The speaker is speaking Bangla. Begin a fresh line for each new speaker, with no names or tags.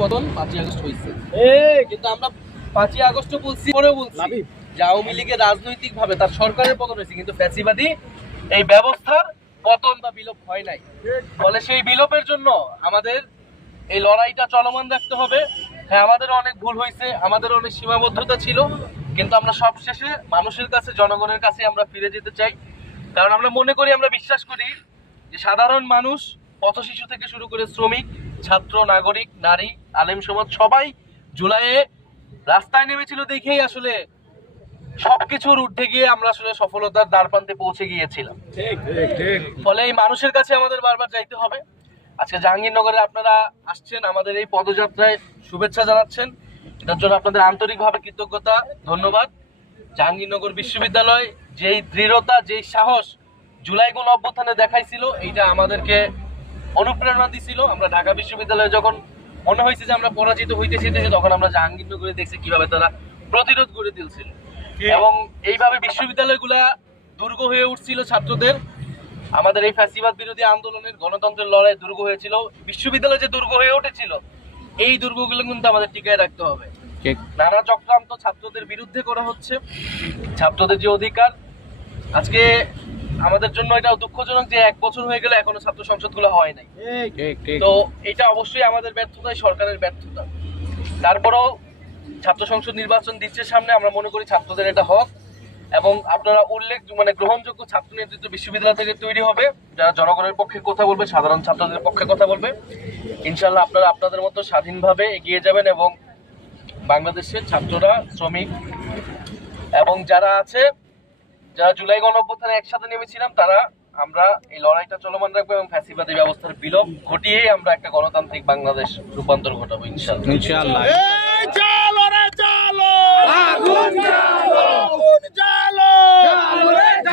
পতন পাঁচই আগস্ট হয়েছে কিন্তু আমরা পাঁচই আগস্ট বলছি পরে বলছি। যে আওয়ামী লীগের রাজনৈতিক ভাবে তার সরকারের পতন হয়েছে কিন্তু ফ্যাসিবাদী এই ব্যবস্থার পতন বা বিলোপ হয় নাই। ফলে সেই বিলোপের জন্য আমাদের এই লড়াইটা চলমান রাখতে হবে। হ্যাঁ আমাদের অনেক ভুল হয়েছে আমাদের অনেক সীমাবদ্ধতা ছিল কিন্তু আমরা সবশেষে মানুষের কাছে জনগণের কাছে আমরা ফিরে যেতে চাই। কারণ আমরা মনে করি আমরা বিশ্বাস করি যে সাধারণ মানুষ পথশিশু থেকে শুরু করে শ্রমিক ছাত্র নাগরিক নারী আলেম সমাজ সবাই জুলাইয়ে রাস্তায় নেমেছিল দেখেই আসলে সবকিছুর ঊর্ধ্বে গিয়ে আমরা আসলে সফলতার দ্বার প্রান্তে পৌঁছে গিয়েছিলাম। ফলে এই মানুষের কাছে আমাদের বারবার যাইতে হবে। আজকে জাহাঙ্গীরনগরে আপনারা আসছেন আমাদের এই পদযাত্রায় শুভেচ্ছা জানাচ্ছেন। এটার জন্য আপনাদের আন্তরিকভাবে কৃতজ্ঞতা ধন্যবাদ। জাহাঙ্গীরনগর বিশ্ববিদ্যালয় যেই দৃঢ়তা যেই সাহস জুলাই গণ অভ্যুত্থানে দেখাইছিল এইটা আমাদেরকে অনুপ্রেরণা দিছিল। আমরা ঢাকা বিশ্ববিদ্যালয়ে যখন মনে হয়েছে যে আমরা পরাজিত হইতে হইতেছি, তখন আমরা জাহাঙ্গীরনগরে দেখছি কীভাবে তারা প্রতিরোধ করে দিয়েছিল এবং এইভাবে বিশ্ববিদ্যালয়গুলা দুর্গ হয়ে উঠছিল ছাত্রদের। আমাদের এই ফ্যাসিবাদ বিরোধী আন্দোলনের গণতন্ত্রের লড়াই দুর্গ হয়েছিল। বিশ্ববিদ্যালয় যে দুর্গ হয়ে উঠেছিল এই দুর্গগুলো কিন্তু আমাদের টিকায় রাখতে হবে। নানা চক্রান্ত ছাত্রদের বিরুদ্ধে করা হচ্ছে। ছাত্রদের যে অধিকার আজকে আমাদের জন্য এটা দুঃখজনক যে এক বছর হয়ে গেলে এখনও ছাত্র সংসদগুলো হয় নাই। তো এটা অবশ্যই আমাদের ব্যর্থতাই সরকারের ব্যর্থতা। তারপরেও ছাত্র সংসদ নির্বাচন দিচ্ছে সামনে আমরা মনে করি ছাত্রদের এটা হক। এবং আপনারা উল্লেখ মানে গ্রহণযোগ্য ছাত্র নেতৃত্ব বিশ্ববিদ্যালয় থেকে তৈরি হবে। যারা জনগণের পক্ষে কথা বলবে সাধারণ ছাত্রদের পক্ষে কথা বলবে। ইনশাল্লাহ আপনারা আপনাদের মতো স্বাধীনভাবে এগিয়ে যাবেন এবং বাংলাদেশের ছাত্ররা শ্রমিক এবং যারা আছে যারা জুলাই গণ অভ্যুত্থানে একসাথে নেমেছিলাম, তারা আমরা এই লড়াইটা চলমান রাখব এবং ফ্যাসিবাদী ব্যবস্থার বিলোপ ঘটিয়েই আমরা একটা গণতান্ত্রিক বাংলাদেশ রূপান্তর ঘটাবো ইনশাল্লাহ
ইনশাআল্লাহ।